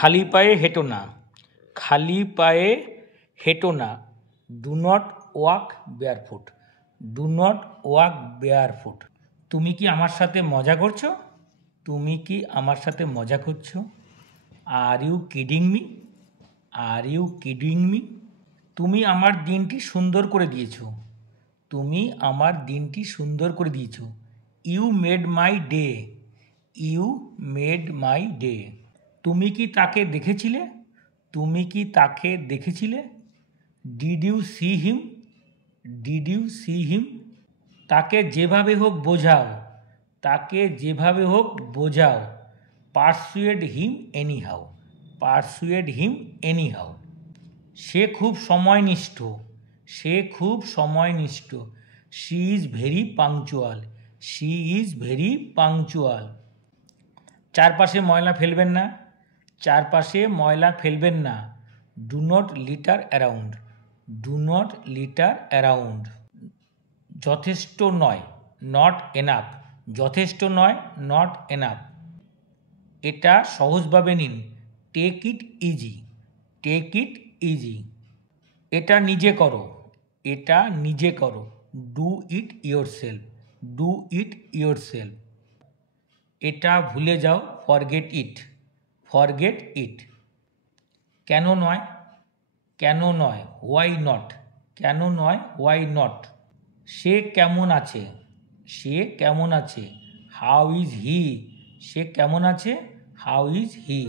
খালি পায়ে হেঁটো না, খালি পায়ে হেঁটো না। Do not walk barefoot, do not walk barefoot. তুমি কি আমার সাথে মজা করছো? তুমি কি আমার সাথে মজা করছো? Are you kidding me? Are you kidding me? তুমি আমার দিনটি সুন্দর করে দিয়েছো, তুমি আমার দিনটি সুন্দর করে দিয়েছো। You made my day, you made my day. তুমি কি তাকে দেখেছিলে? তুমি কি তাকে দেখেছিলে? Did you see him? Did you see him? তাকে যেভাবে হোক বোঝাও, তাকে যেভাবে হোক বোঝাও। Persuade him anyhow, persuade him anyhow. সে খুব সময়নিষ্ঠ, সে খুব সময়নিষ্ঠ। She is very punctual, she is very punctual. চারপাশে ময়লা ফেলবেন না, চারপাশে ময়লা ফেলবেন না। Do not litter around, do not litter around. যথেষ্ট নয়, নট এনাফ, যথেষ্ট নয়, নট এনাফ। এটা সহজভাবে নিন, take it easy, take it easy. এটা নিজে করো, এটা নিজে করো। Do it yourself, do it yourself. এটা ভুলে যাও, ফরগেট ইট, ফরগেট ইট। কেন নয়? কেন নয়? হোয়াই নট, কেন নয়? Why not. সে কেমন আছে? সে কেমন আছে? How is he? সে কেমন আছে? How is he?